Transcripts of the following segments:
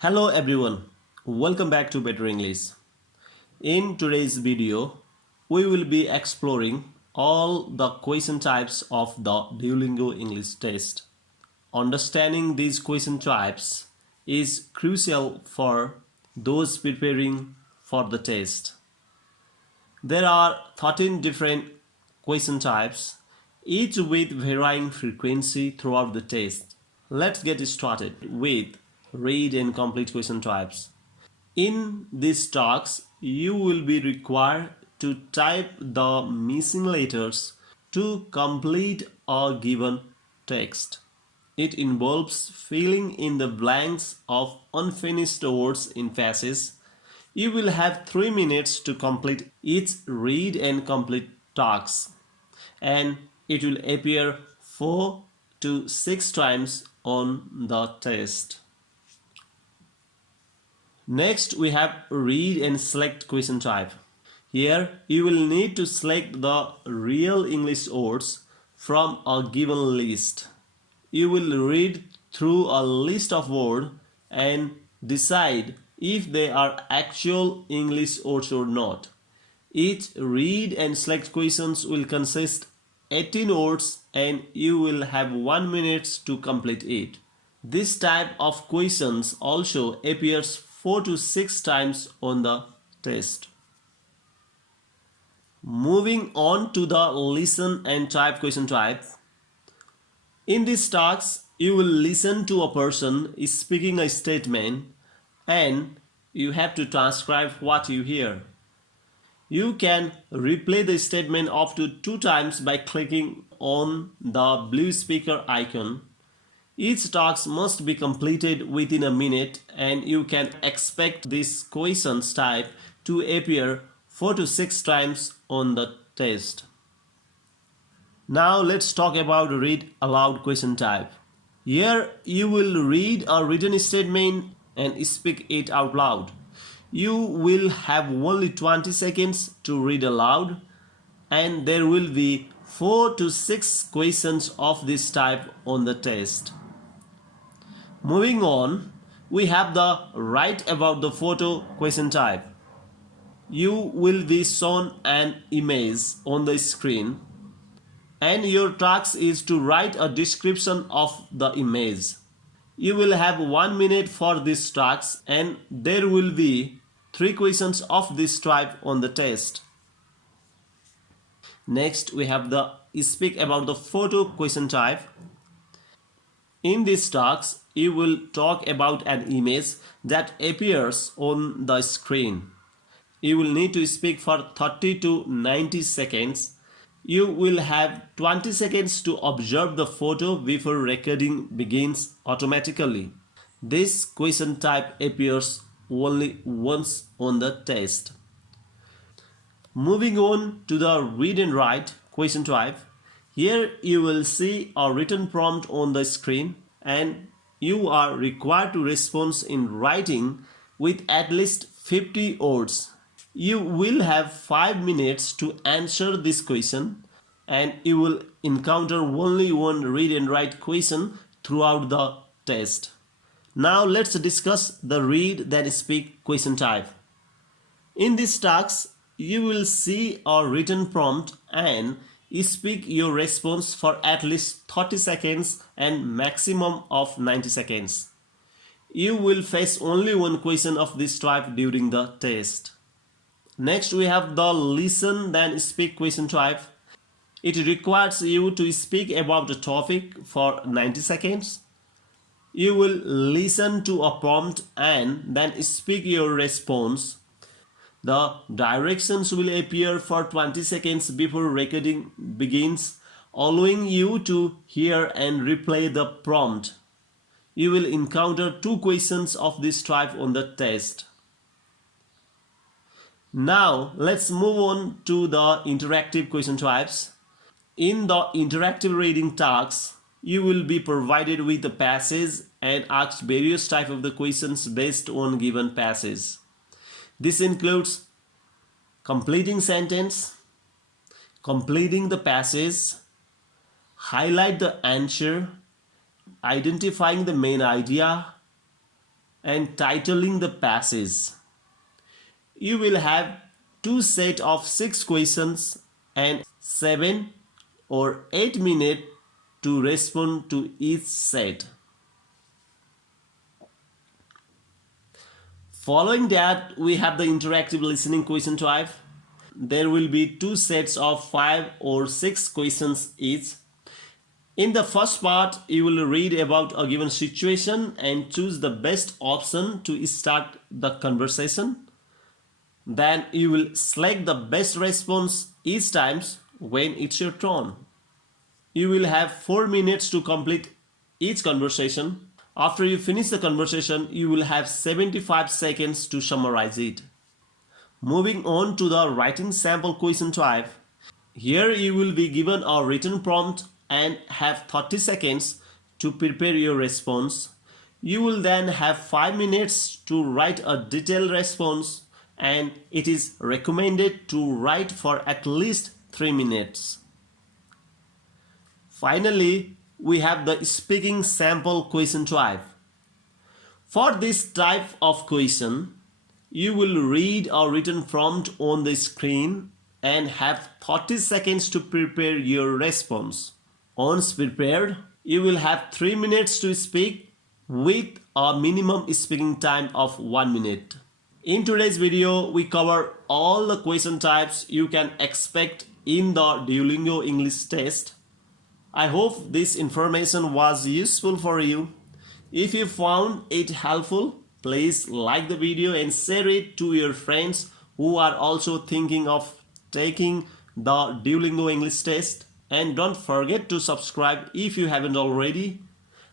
Hello everyone, welcome back to Better English. In today's video, we will be exploring all the question types of the Duolingo English test. Understanding these question types is crucial for those preparing for the test. There are 13 different question types, each with varying frequency throughout the test. Let's get started with read and complete question types. In these talks, you will be required to type the missing letters to complete a given text. It involves filling in the blanks of unfinished words in passages. You will have 3 minutes to complete each read and complete task, and it will appear 4 to 6 times on the test. Next, we have read and select question type. Here, you will need to select the real English words from a given list. You will read through a list of words and decide if they are actual English words or not. Each read and select questions will consist 18 words and you will have 1 minute to complete it. This type of questions also appears 4 to 6 times on the test. Moving on to the listen and type question type. In this task, you will listen to a person speaking a statement and you have to transcribe what you hear. You can replay the statement up to 2 times by clicking on the blue speaker icon. Each task must be completed within a minute and you can expect this questions type to appear 4 to 6 times on the test. Now let's talk about read aloud question type. Here you will read a written statement and speak it out loud. You will have only 20 seconds to read aloud and there will be 4 to 6 questions of this type on the test. Moving on, we have the write about the photo question type. You will be shown an image on the screen and your task is to write a description of the image. You will have 1 minute for this task and there will be 3 questions of this type on the test. Next, we have the speak about the photo question type. In this task, you will talk about an image that appears on the screen. You will need to speak for 30 to 90 seconds. You will have 20 seconds to observe the photo before recording begins automatically. This question type appears only once on the test. Moving on to the read and write question type. Here you will see a written prompt on the screen and you are required to respond in writing with at least 50 words. You will have 5 minutes to answer this question and you will encounter only one read and write question throughout the test. Now let's discuss the read then speak question type. In this task, you will see a written prompt and speak your response for at least 30 seconds and maximum of 90 seconds. You will face only one question of this type during the test. Next, we have the listen then speak question type. It requires you to speak about the topic for 90 seconds. You will listen to a prompt and then speak your response. The directions will appear for 20 seconds before recording begins, allowing you to hear and replay the prompt. You will encounter 2 questions of this type on the test. Now let's move on to the interactive question types. In the interactive reading tasks, you will be provided with the passage and asked various types of the questions based on given passage. This includes completing sentence, completing the passage, highlight the answer, identifying the main idea, and titling the passage. You will have two sets of 6 questions and 7 or 8 minutes to respond to each set. Following that, we have the interactive listening question type. There will be 2 sets of 5 or 6 questions each. In the first part, you will read about a given situation and choose the best option to start the conversation. Then you will select the best response each time when it's your turn. You will have 4 minutes to complete each conversation. After you finish the conversation, you will have 75 seconds to summarize it. Moving on to the writing sample question type. Here you will be given a written prompt and have 30 seconds to prepare your response. You will then have 5 minutes to write a detailed response, and it is recommended to write for at least 3 minutes. Finally, we have the speaking sample question type. For this type of question, you will read a written prompt on the screen and have 30 seconds to prepare your response. Once prepared, you will have 3 minutes to speak with a minimum speaking time of 1 minute. In today's video, we cover all the question types you can expect in the Duolingo English test. I hope this information was useful for you. If you found it helpful, please like the video and share it to your friends who are also thinking of taking the Duolingo English test. And don't forget to subscribe if you haven't already.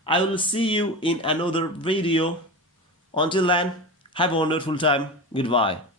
I will see you in another video. Until then, have a wonderful time. Goodbye.